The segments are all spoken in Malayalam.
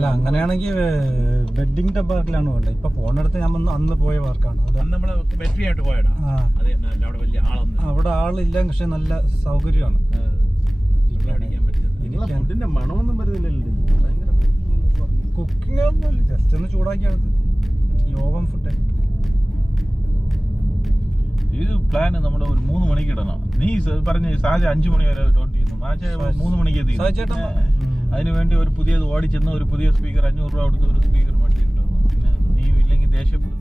അല്ല അങ്ങനെയാണെങ്കിൽ വെഡിങ്ങിന്റെ പാർക്കിലാണ് പോകേണ്ടത്. ഇപ്പൊ പോണെടുത്ത് ഞാൻ അന്ന് പോയ പാർക്കാണ്. നമ്മള് ബാറ്ററി ആയിട്ട് പോയടാ. അവിടെ വലിയ ആളൊന്നും അവിടെ ആളില്ല, പക്ഷെ നല്ല സൗകര്യമാണ്. ഫുഡിന്റെ മണമൊന്നും വരുന്നില്ലല്ലോ. കുക്കിംഗ് ഒന്നുമില്ല, ജസ്റ്റ് ഒന്ന് ചൂടാക്കിയാണ് ഈ ഓവൻ ഫുഡ്. ഇത് പ്ലാന് നമ്മുടെ ഒരു 3 മണിക്ക് ഇടണം. നീ പറഞ്ഞ സാജ 5 മണി വരെ ഡോട്ട് ചെയ്യുന്നു. മാച്ച 3 മണിക്ക് എത്തി. അതിന് വേണ്ടി ഒരു പുതിയത് ഓടിച്ചെന്ന് ഒരു പുതിയ സ്പീക്കർ 500 രൂപ കൊടുത്ത് ഒരു സ്പീക്കർ മേടിച്ചിട്ടു. പിന്നെ നീ ഇല്ലെങ്കിൽ ദേഷ്യപ്പെടും.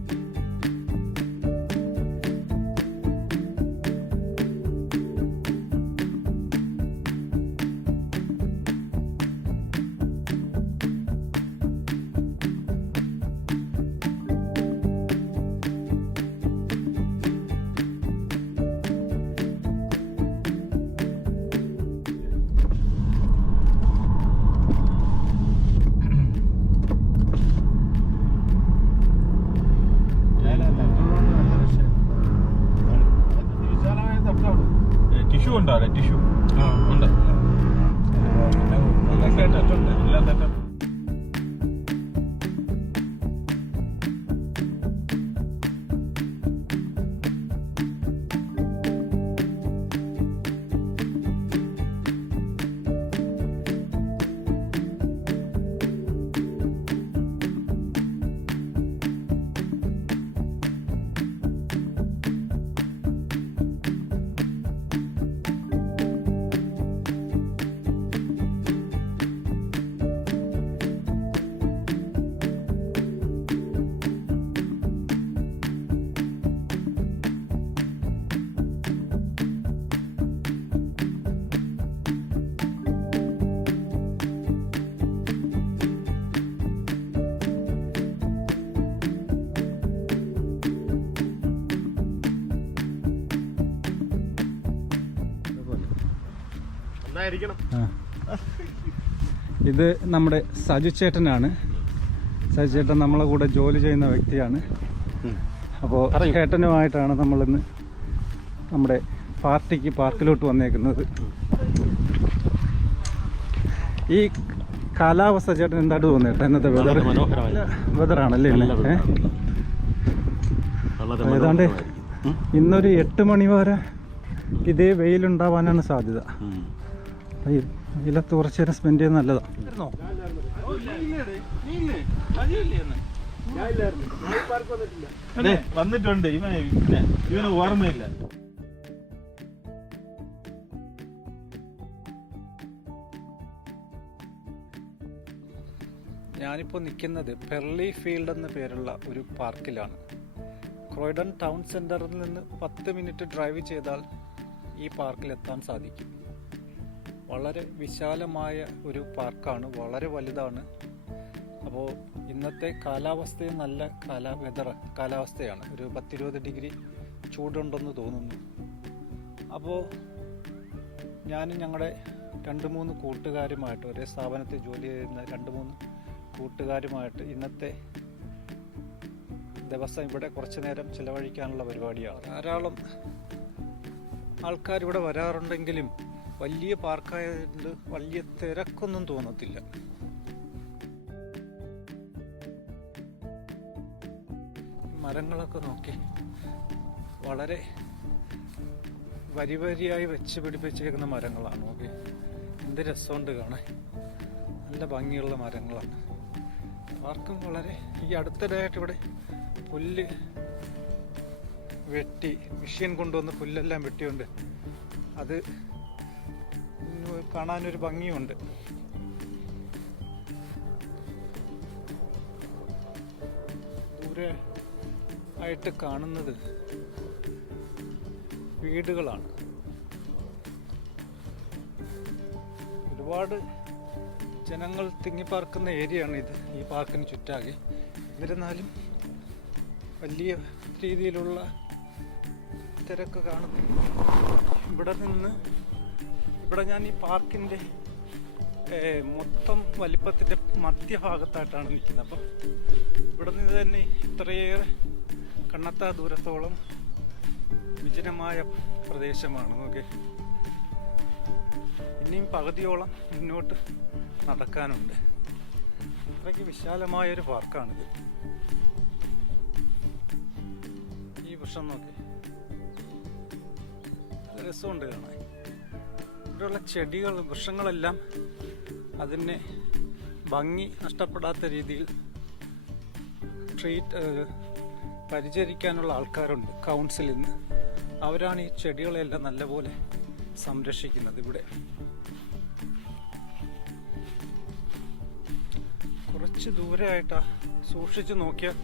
ടിഷ്യൂ ഉണ്ടോ അവിടെ? ടിഷ്യൂ ഉണ്ട്. എല്ലാം സെറ്റപ്പ്. ഇത് നമ്മുടെ സജു ചേട്ടനാണ്. സജു ചേട്ടൻ നമ്മളെ കൂടെ ജോലി ചെയ്യുന്ന വ്യക്തിയാണ്. അപ്പോൾ ചേട്ടനുമായിട്ടാണ് നമ്മളിന്ന് നമ്മുടെ പാർക്കിലോട്ട് വന്നേക്കുന്നത്. ഈ കാലാവസ്ഥ ചേട്ടൻ എന്തായിട്ട് തോന്നിയിട്ട് ഇന്നത്തെ വെതറാണല്ലേ? ഏതാണ്ട് ഇന്നൊരു 8 മണി വരെ ഇതേ വെയിലുണ്ടാവാനാണ് സാധ്യത. ഇതിലത്ത് കുറച്ച് നേരം സ്പെൻഡ് ചെയ്യുന്നത് നല്ലതാണ്. വന്നിട്ടുണ്ട്. ഇവന് ഓർമ്മയില്ല. ഞാനിപ്പോൾ നിൽക്കുന്നത് പെർലി ഫീൽഡ് എന്ന പേരുള്ള ഒരു പാർക്കിലാണ്. ക്രോയ്ഡൺ ടൗൺ സെൻറ്ററിൽ നിന്ന് 10 മിനിറ്റ് ഡ്രൈവ് ചെയ്താൽ ഈ പാർക്കിലെത്താൻ സാധിക്കും. വളരെ വിശാലമായ ഒരു പാർക്കാണ്, വളരെ വലുതാണ്. അപ്പോൾ ഇന്നത്തെ കാലാവസ്ഥയും നല്ല കാലാവസ്ഥയാണ്. ഒരു 10-20 ഡിഗ്രി ചൂടുണ്ടെന്ന് തോന്നുന്നു. അപ്പോൾ ഞാനും ഞങ്ങളുടെ 2-3 കൂട്ടുകാരുമായിട്ട്, ഒരേ സ്ഥാപനത്തിൽ ജോലി ചെയ്യുന്ന 2-3 കൂട്ടുകാരുമായിട്ട് ഇന്നത്തെ ദിവസം ഇവിടെ കുറച്ച് നേരം ചിലവഴിക്കാനുള്ള പരിപാടിയാണ്. ധാരാളം ആൾക്കാരിവിടെ വരാറുണ്ടെങ്കിലും വലിയ പാർക്കായതുകൊണ്ട് വലിയ തിരക്കൊന്നും തോന്നത്തില്ല. മരങ്ങളൊക്കെ നോക്കി വളരെ വരിയായി വെച്ച് പിടിപ്പിച്ചേക്കുന്ന മരങ്ങളാണ്. നോക്കി എന്ത് രസമുണ്ട് കാണാൻ. നല്ല ഭംഗിയുള്ള മരങ്ങളാണ്. പാർക്കും വളരെ ഈ അടുത്തിടെയായിട്ട് ഇവിടെ പുല്ല് വെട്ടി, മെഷീൻ കൊണ്ടുവന്ന് പുല്ലെല്ലാം വെട്ടിയുണ്ട്. അത് കാണാനൊരു ഭംഗിയുണ്ട്. ദൂരെ ആയിട്ട് കാണുന്നത് വീടുകളാണ്. ഒരുപാട് ജനങ്ങൾ തിങ്ങിപ്പാർക്കുന്ന ഏരിയയാണ് ഇത്, ഈ പാർക്കിന് ചുറ്റാകെ. എന്നിരുന്നാലും വലിയ രീതിയിലുള്ള തിരക്ക് കാണുന്നു. ഇവിടെ ഞാൻ ഈ പാർക്കിൻ്റെ മൊത്തം വലിപ്പത്തിൻ്റെ മധ്യഭാഗത്തായിട്ടാണ് നിൽക്കുന്നത്. അപ്പം ഇവിടെ നിന്ന് തന്നെ ഇത്രയേറെ കണ്ണെത്താ ദൂരത്തോളം വിജനമായ പ്രദേശമാണ്. നോക്കി ഇനിയും പകുതിയോളം മുന്നോട്ട് നടക്കാനുണ്ട്. അത്രയ്ക്ക് വിശാലമായൊരു പാർക്കാണിത്. ഈ വൃക്ഷം നോക്കി, നല്ല രസമുണ്ട് കാണാൻ. ഇവിടെയുള്ള ചെടികൾ, വൃക്ഷങ്ങളെല്ലാം അതിനെ ഭംഗി നഷ്ടപ്പെടാത്ത രീതിയിൽ പരിചരിക്കാനുള്ള ആൾക്കാരുണ്ട് കൗൺസിലിൽ നിന്ന്. അവരാണ് ഈ ചെടികളെല്ലാം നല്ലപോലെ സംരക്ഷിക്കുന്നത്. ഇവിടെ കുറച്ച് ദൂരെയായിട്ടാ സൂക്ഷിച്ചു നോക്കിയാൽ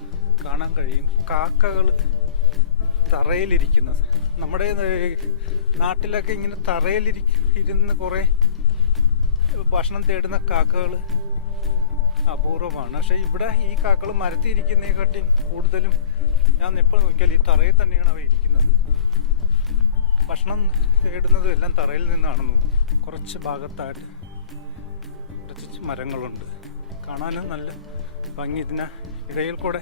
കാണാൻ കഴിയും കാക്കകൾ തറയിലിരിക്കുന്നത്. നമ്മുടെ നാട്ടിലൊക്കെ ഇങ്ങനെ തറയിലിരുന്ന് കുറേ ഭക്ഷണം തേടുന്ന കാക്കകൾ അപൂർവമാണ്. പക്ഷെ ഇവിടെ ഈ കാക്കകൾ മരത്തിരിക്കുന്നതിനെക്കാട്ടിയും കൂടുതലും ഞാൻ എപ്പോൾ നോക്കിയാൽ ഈ തറയിൽ തന്നെയാണ് അവ ഇരിക്കുന്നത്. ഭക്ഷണം തേടുന്നതും എല്ലാം തറയിൽ നിന്നാണെന്ന് തോന്നുന്നു. കുറച്ച് ഭാഗത്തായിട്ട് കുറച്ച് മരങ്ങളുണ്ട്, കാണാനും നല്ല ഭംഗി. ഇതിന് ഇടയിൽ കൂടെ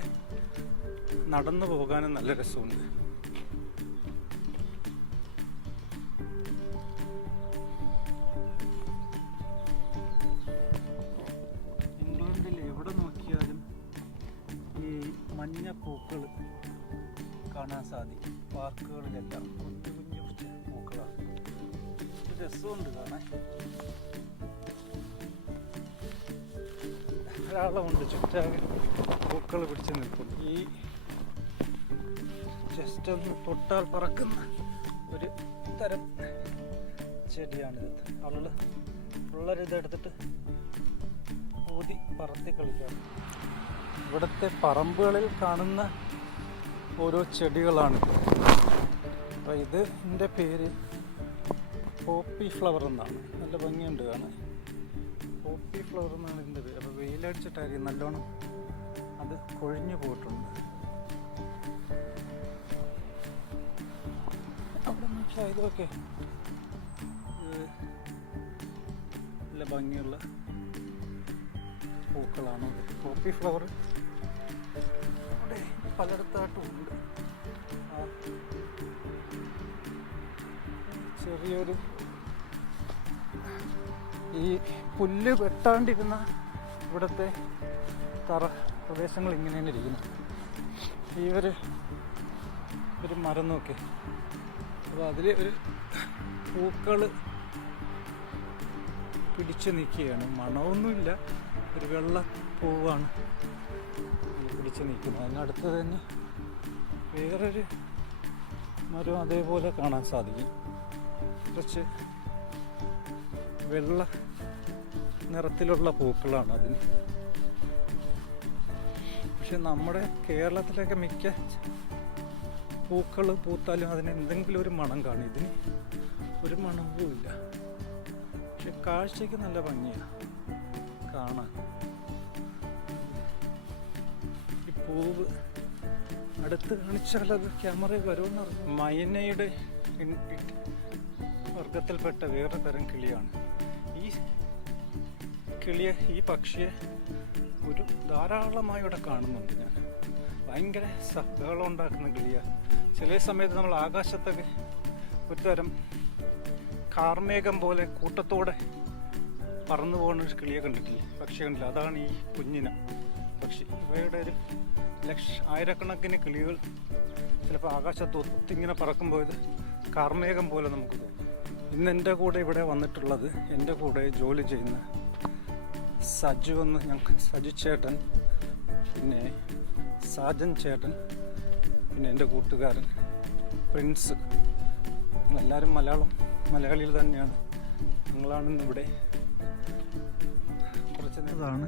നടന്നു പോകാനും നല്ല രസമുണ്ട്. ഇംഗ്ലണ്ടിൽ എവിടെ നോക്കിയാലും ഈ മഞ്ഞ പൂക്കൾ കാണാൻ സാധിക്കും. പാർക്കുകളിലെല്ലാം കുഞ്ഞു കുഞ്ഞു പൂക്കളാണ്. രസമുണ്ട് കാണാൻ. ധാരാളമുണ്ട്, ചുറ്റാകെ പൂക്കൾ പിടിച്ച് നിൽക്കുന്നു. ഈ ജസ്റ്റ് ഒന്ന് തൊട്ടാൽ പറക്കുന്ന ഒരു തരം ചെടിയാണിത്. ആളുകൾ പിള്ളേരിതെടുത്തിട്ട് ഊതി പറത്തി കളിക്കാറ്. ഇവിടുത്തെ പറമ്പുകളിൽ കാണുന്ന ഓരോ ചെടികളാണിത്. അപ്പോൾ ഇതിൻ്റെ പേര് പോപ്പി ഫ്ലവർ എന്നാണ്. നല്ല ഭംഗിയുണ്ട് കാണാൻ. പോപ്പി ഫ്ലവർ എന്നാണ് ഇതിൻ്റെ പേര്. അപ്പോൾ വെയിലടിച്ചിട്ടായിരിക്കും നല്ലോണം അത് കൊഴിഞ്ഞു പോയിട്ടുണ്ട്. അവിടെ നോക്കിയാൽ ഇതൊക്കെ നല്ല ഭംഗിയുള്ള പൂക്കളാണ്. പോപ്പി ഫ്ലവർ അവിടെ പലയിടത്തായിട്ടും ഉണ്ട്. ചെറിയൊരു ഈ പുല്ല് വെട്ടാണ്ടിരുന്ന ഇവിടുത്തെ തറ പ്രദേശങ്ങൾ ഇങ്ങനെയാണ് ഇരിക്കുന്നത്. ഈ ഒരു മരം നോക്കി, അപ്പോൾ അതിൽ ഒരു പൂക്കൾ പിടിച്ചു നിൽക്കുകയാണ്. മണമൊന്നുമില്ല, ഒരു വെള്ള പൂവാണ് പിടിച്ചു നിൽക്കുന്നത്. അതിനടുത്ത് തന്നെ വേറൊരു മരം അതേപോലെ കാണാൻ സാധിക്കും. കുറച്ച് വെള്ള നിറത്തിലുള്ള പൂക്കളാണ് അതിന്. പക്ഷെ നമ്മുടെ കേരളത്തിലൊക്കെ മിക്ക പൂക്കൾ പൂത്താലും അതിന് എന്തെങ്കിലും ഒരു മണം കാണും. ഇതിന് ഒരു മണവും ഇല്ല. പക്ഷെ കാഴ്ചയ്ക്ക് നല്ല ഭംഗിയാണ് കാണാൻ. ഈ പൂവ് അടുത്ത് കാണിച്ചാൽ അത് ക്യാമറയിൽ വരുമെന്ന് പറഞ്ഞു. മൈനയുടെ വർഗത്തിൽപ്പെട്ട വേറെ തരം കിളിയാണ് ഈ കിളിയെ. ഈ പക്ഷിയെ ധാരാളമായി ഇവിടെ കാണുന്നുണ്ട് ഞാൻ. ഭയങ്കര ബഹളം ഉണ്ടാക്കുന്ന കിളിയാണ്. ചില സമയത്ത് നമ്മൾ ആകാശത്തൊക്കെ ഒരു തരം കാർമേഘം പോലെ കൂട്ടത്തോടെ പറന്നു പോകുന്ന ഒരു കിളിയെ കണ്ടിട്ടില്ലേ, പക്ഷി കണ്ടില്ല? അതാണ് ഈ കുഞ്ഞിന പക്ഷി. ഇവയുടെ ഒരു ആയിരക്കണക്കിന് കിളികൾ ചിലപ്പോൾ ആകാശത്ത് ഒത്തിങ്ങനെ പറക്കുമ്പോൾ ഇത് കാർമേഘം പോലെ നമുക്ക് തോന്നും. ഇന്ന് എൻ്റെ കൂടെ ഇവിടെ വന്നിട്ടുള്ളത് എൻ്റെ കൂടെ ജോലി ചെയ്യുന്ന സജു എന്ന് സജു ചേട്ടൻ, പിന്നെ സാജൻ ചേട്ടൻ, പിന്നെ എൻ്റെ കൂട്ടുകാരൻ പ്രിൻസ്. എല്ലാവരും മലയാളികൾ തന്നെയാണ്. ഞങ്ങളാണിന്ന് ഇവിടെ കുറച്ച്. ഇതാണ്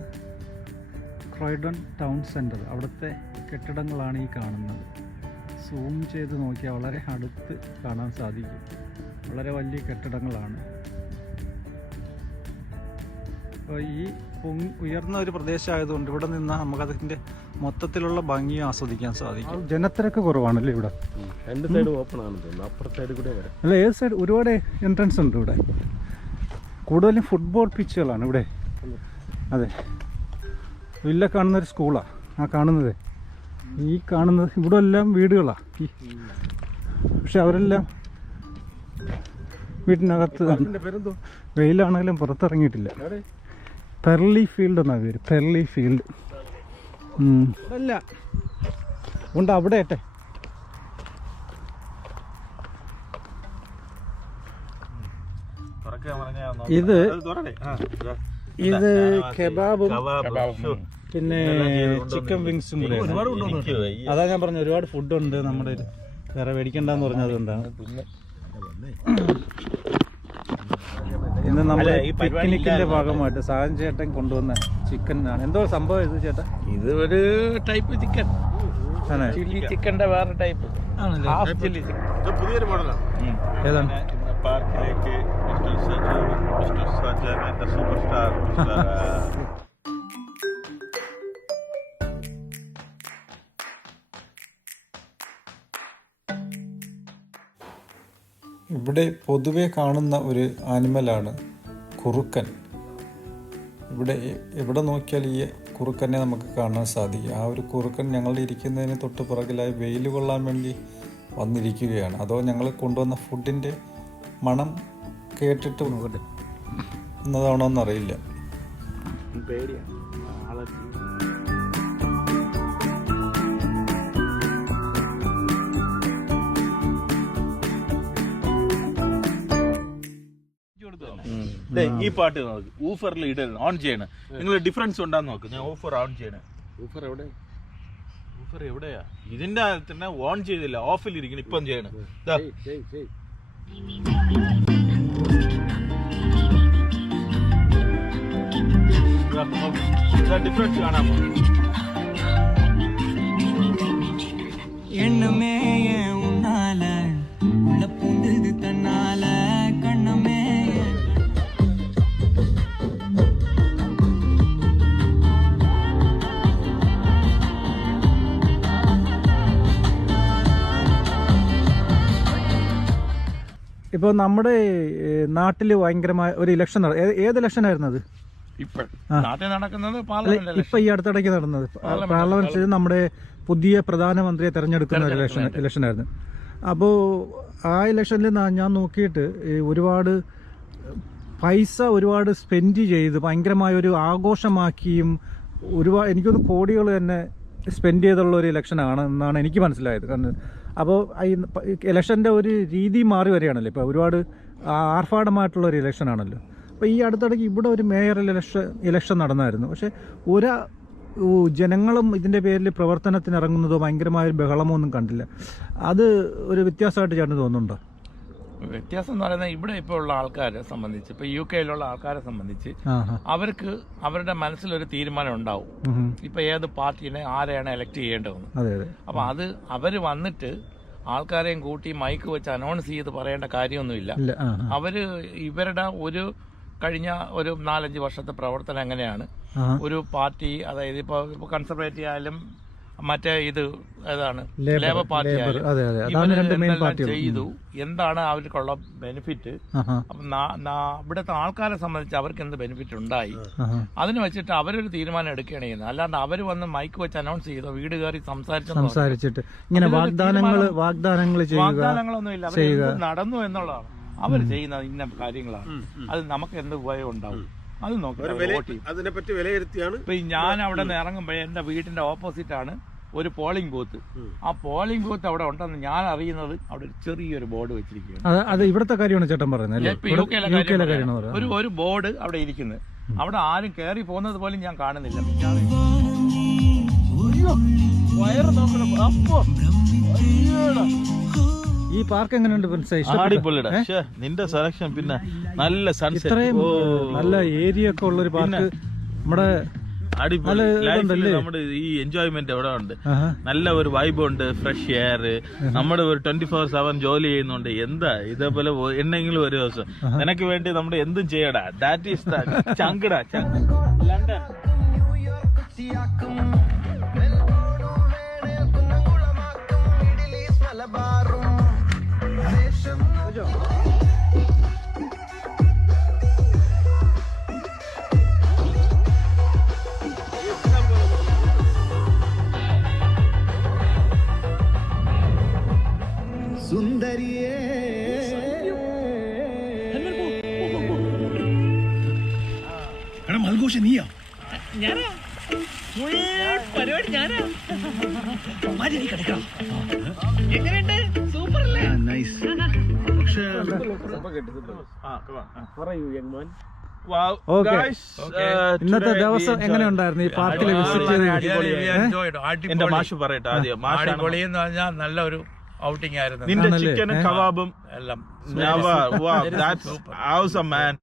ക്രോയ്ഡൺ ടൗൺ സെൻറ്റർ. അവിടുത്തെ കെട്ടിടങ്ങളാണ് ഈ കാണുന്നത്. സൂം ചെയ്ത് നോക്കിയാൽ വളരെ അടുത്ത് കാണാൻ സാധിക്കും. വളരെ വലിയ കെട്ടിടങ്ങളാണ്. അപ്പോൾ ഈ ഉയർന്ന ഒരു പ്രദേശമായതുകൊണ്ട് ഇവിടെ നിന്ന് നമുക്കതിൻ്റെ മൊത്തത്തിലുള്ള ഭംഗി ആസ്വദിക്കാൻ സാധിക്കും. ജനത്തിരക്ക് കുറവാണല്ലേ ഇവിടെ? രണ്ട് സൈഡ് ഓപ്പൺ ആണ് തോന്നുന്നു. അപ്പുറത്തെ സൈഡ് കൂടെ വരാം. അല്ല, ഏത് സൈഡ്? ഒരുപാട് എൻട്രൻസ് ഉണ്ട് ഇവിടെ. കൂടുതലും ഫുട്ബോൾ പിച്ചുകളാണ് ഇവിടെ. അതെ, ഇല്ല കാണുന്നൊരു സ്കൂളാണ് ആ കാണുന്നത്. ഈ കാണുന്നത് ഇവിടെ എല്ലാം വീടുകളാണ്. പക്ഷെ അവരെല്ലാം വീട്ടിനകത്ത് വെയിലാണെങ്കിലും പുറത്തിറങ്ങിയിട്ടില്ല. പെർലി ഫീൽഡ് എന്നാണ് പേര്, പെർലി ഫീൽഡ്. അല്ല ഉണ്ട് അവിടെ ഏട്ടെ. ഇത് കെബാബും പിന്നെ ചിക്കൻ വിങ്സും കൂടെ. അതാ ഞാൻ പറഞ്ഞു ഒരുപാട് ഫുഡുണ്ട് നമ്മുടെ വേറെ മേടിക്കണ്ടെന്ന് പറഞ്ഞത് എന്താണ്. ഇന്ന് നമ്മൾ പിക്നിക്കിന്റെ ഭാഗമായിട്ട് സാജൻ ചേട്ടൻ കൊണ്ടുവന്ന ചിക്കൻ ആണ്. എന്തോ സംഭവം ഇത് ചേട്ടാ? ഇത് ഒരു ടൈപ്പ് ചിക്കൻ, ചില്ലി ചിക്കന്റെ വേറെ ടൈപ്പ് ചില്ലി ചിക്കൻ. പുതിയൊരു മോഡലാണ്. ഏതാണ്? പാർക്കിലേക്ക് സൂപ്പർ സ്റ്റാർ. ഇവിടെ പൊതുവെ കാണുന്ന ഒരു ആനിമലാണ് കുറുക്കൻ. എവിടെ നോക്കിയാൽ ഈ കുറുക്കനെ നമുക്ക് കാണാൻ സാധിക്കും. ആ ഒരു കുറുക്കൻ ഞങ്ങൾ ഇരിക്കുന്നതിന് തൊട്ട് പുറകിലായി വെയിൽ കൊള്ളാൻ വേണ്ടി വന്നിരിക്കുകയാണ്. അതോ ഞങ്ങൾ കൊണ്ടുവന്ന ഫുഡിൻ്റെ മണം കേട്ടിട്ട് എന്നതാണോ എന്നറിയില്ല. ഈ പാട്ട് നോക്ക്, ഊഫറിൽ ഇടണം, ഓൺ ചെയ്യണം. നിങ്ങൾ ഡിഫറൻസ് ഉണ്ടാന്ന് നോക്ക്. ഞാൻ ഊഫർ ഓൺ ചെയ്യണം. ഊഫർ എവിടെയാ? ഇതിന്റെ തന്നെ ഓൺ ചെയ്തില്ല, ഓഫിൽ ഇരിക്കണം. ഇപ്പം ചെയ്യണം. ഡിഫറൻസ് കാണാമോ? எண்ணமே உன்னால உள்ள பூந்தது தன்னால கண்ணமே. ഇപ്പോൾ നമ്മുടെ നാട്ടിൽ ഭയങ്കരമായ ഒരു ഇലക്ഷൻ ഏത് ഇലക്ഷൻ ആയിരുന്നു അത്? നാട്ടിൽ നടക്കുന്നത് ഇപ്പൊ ഈ അടുത്തിടയ്ക്ക് നടന്നത് പാർലമെന്റ് നമ്മുടെ പുതിയ പ്രധാനമന്ത്രിയെ തെരഞ്ഞെടുക്കുന്ന ഒരു ഇലക്ഷനായിരുന്നു. അപ്പോൾ ആ ഇലക്ഷനിൽ ഞാൻ നോക്കിയിട്ട് ഒരുപാട് പൈസ ഒരുപാട് സ്പെൻഡ് ചെയ്ത് ഭയങ്കരമായൊരു ആഘോഷമാക്കിയും ഒരുപാട് എനിക്കൊന്ന് കോടികൾ തന്നെ സ്പെൻഡ് ചെയ്തുള്ള ഒരു ഇലക്ഷനാണ് എന്നാണ് എനിക്ക് മനസ്സിലായത്. കാരണം അപ്പോൾ ഈ ഇലക്ഷൻ്റെ ഒരു രീതി മാറി വരികയാണല്ലോ. ഇപ്പോൾ ഒരുപാട് ആർഭാടമായിട്ടുള്ള ഒരു ഇലക്ഷനാണല്ലോ. അപ്പോൾ ഈ അടുത്തിടയ്ക്ക് ഇവിടെ ഒരു മേയർ ഇലക്ഷൻ നടന്നായിരുന്നു. പക്ഷേ ജനങ്ങളും ഇതിൻ്റെ പേരിൽ പ്രവർത്തനത്തിന് ഇറങ്ങുന്നതോ ഭയങ്കരമായൊരു ബഹളമോ ഒന്നും കണ്ടില്ല. അത് ഒരു വ്യത്യാസമായിട്ട് ചേട്ടന് തോന്നുന്നുണ്ടോ? വ്യത്യാസം എന്ന് പറയുന്നത് ഇവിടെ ഇപ്പോൾ ഉള്ള ആൾക്കാരെ സംബന്ധിച്ച്, ഇപ്പോൾ UK ആൾക്കാരെ സംബന്ധിച്ച് അവർക്ക് അവരുടെ മനസ്സിലൊരു തീരുമാനം ഉണ്ടാവും. ഇപ്പൊ ഏത് പാർട്ടീനെ ആരെയാണ് എലക്ട് ചെയ്യേണ്ടതെന്ന്. അപ്പൊ അത് അവര് വന്നിട്ട് ആൾക്കാരെയും കൂട്ടി മൈക്ക് വെച്ച് അനൗൺസ് ചെയ്ത് പറയേണ്ട കാര്യമൊന്നുമില്ല. അവര് ഇവരുടെ ഒരു കഴിഞ്ഞ ഒരു 4-5 വർഷത്തെ പ്രവർത്തനം എങ്ങനെയാണ് ഒരു പാർട്ടി, അതായത് ഇപ്പൊ കൺസർവേറ്റീവ് ആയാലും മറ്റേ ഇത് ഏതാണ് ലേബർ പാർട്ടി ആയാലും ചെയ്തു, എന്താണ് അവർക്കുള്ള ബെനിഫിറ്റ്, അപ്പൊ ഇവിടുത്തെ ആൾക്കാരെ സംബന്ധിച്ച് അവർക്ക് എന്ത് ബെനിഫിറ്റ് ഉണ്ടായി, അതിന് വെച്ചിട്ട് അവരൊരു തീരുമാനം എടുക്കുകയാണ് ചെയ്യുന്നത്. അല്ലാണ്ട് അവര് വന്ന് മൈക്ക് വെച്ച് അനൗൺസ് ചെയ്തോ വീട് കയറി സംസാരിച്ചിട്ട് ഇങ്ങനെ വാഗ്ദാനങ്ങളൊന്നും ഇല്ല. അവർ നടന്നു എന്നുള്ളതാണ് അവർ ചെയ്യുന്നത്. ഇന്ന കാര്യങ്ങളാണ്, അത് നമുക്ക് എന്ത് ഉപയോഗം ഉണ്ടാവും അത് നോക്കി അതിനെപ്പറ്റി വിലയിരുത്തിയാണ്. ഇപ്പൊ ഞാൻ അവിടെ നിന്ന് ഇറങ്ങുമ്പോൾ എന്റെ വീടിന്റെ ഓപ്പോസിറ്റ് ആണ് ഒരു പോളിംഗ് ബൂത്ത്. ആ പോളിംഗ് ബൂത്ത് അവിടെ ഉണ്ടെന്ന് ഞാൻ അറിയുന്നത് അവിടെ ഒരു ചെറിയൊരു ബോർഡ് വെച്ചിരിക്കുകയാണ്. അത് ഇവിടുത്തെ കാര്യമാണ് ചേട്ടൻ പറയുന്നത്. ഒരു ബോർഡ് അവിടെ ഇരിക്കുന്നത്, അവിടെ ആരും കയറി പോകുന്നത് പോലും ഞാൻ കാണുന്നില്ല. ഈ പാർക്ക് എങ്ങനെയുണ്ട്? നിന്റെ സെലക്ഷൻ പിന്നെ നല്ല ഇത്രയും നല്ല ഏരിയ ഒക്കെ ഉള്ള ഒരു പാർക്ക് നമ്മുടെ നമ്മുടെ ഈ എൻജോയ്മെന്റ് എവിടെ ഉണ്ട്. നല്ല ഒരു വൈബ് ഉണ്ട്, ഫ്രഷ് എയർ. നമ്മുടെ ഒരു 24/7 ജോലി ചെയ്യുന്നുണ്ട്. എന്താ ഇതേപോലെ എന്നെങ്കിലും ഒരു ദിവസം നിനക്ക് വേണ്ടി നമ്മുടെ എന്തും ചെയ്യടാ. ദാറ്റ് ഈസ് ചങ്കടാ ലണ്ടൻ. സുന്ദരിയേ മൽഗു ആഘോഷം നീയാ? ഞാനാ ഫുൾ പരിപാടി ഞാനാ. മാറ്റി നീ കിടക്കണം. എങ്ങനെയുണ്ട്? സൂപ്പർ അല്ലേ? നൈസ്. പക്ഷേ ഇന്നത്തെ ദിവസം എങ്ങനെ ഉണ്ടായിരുന്നു ഈ പാർക്കിൽ വിസിറ്റ് എന്റെ മാഷ് പറയട്ടെ ആദ്യം. അടിപൊളി എന്ന് പറഞ്ഞാൽ നല്ലൊരു ഔട്ടിംഗ് ആയിരുന്നു. നിന്റെ ചിക്കനും കബാബും എല്ലാം that's awesome man.